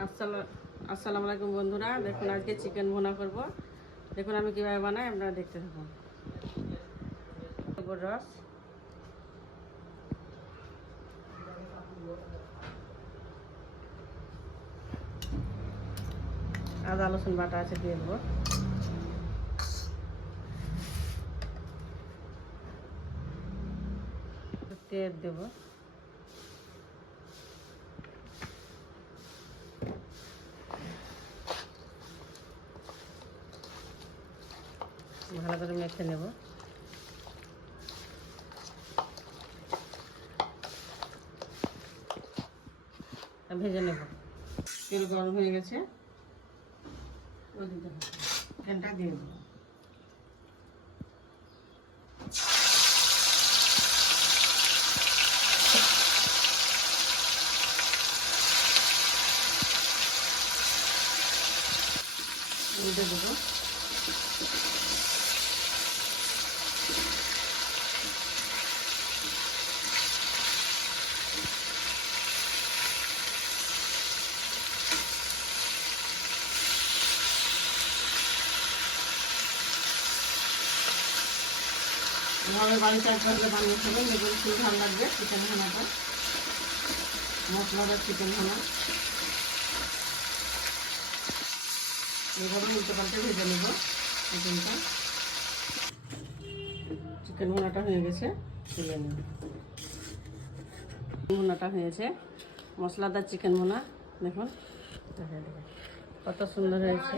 আসসালামু আলাইকুম বন্ধুরা, দেখুন আজকে চিকেন ভুনা করব। দেখুন আমি কিভাবে বানাই, আপনারা দেখতে থাকুন। লেবুর রস, আদা রসুন বাটা আছে, দিয়ে দেবো। তেল দেবো, ভালো করে মেখে নেব। ভেজে নেব। তেল গরম হয়ে গেছে, তেলটা দিয়ে দেবো। উল্টে দেবো। এভাবে বাড়িতে একবার বানিয়ে খাবেন, দেখবেন খুব ভালো লাগবে। চিকেন ভুনাটা, মশলাদার চিকেন ভুনা। এইভাবে উল্টে পাল্টে ভেজে নেব চিকেনটা। চিকেন ভুনাটা হয়ে গেছে, তুলে নেব। ভুনাটা হয়েছে, মশলাদার চিকেন ভুনা। দেখুন কত সুন্দর হয়েছে।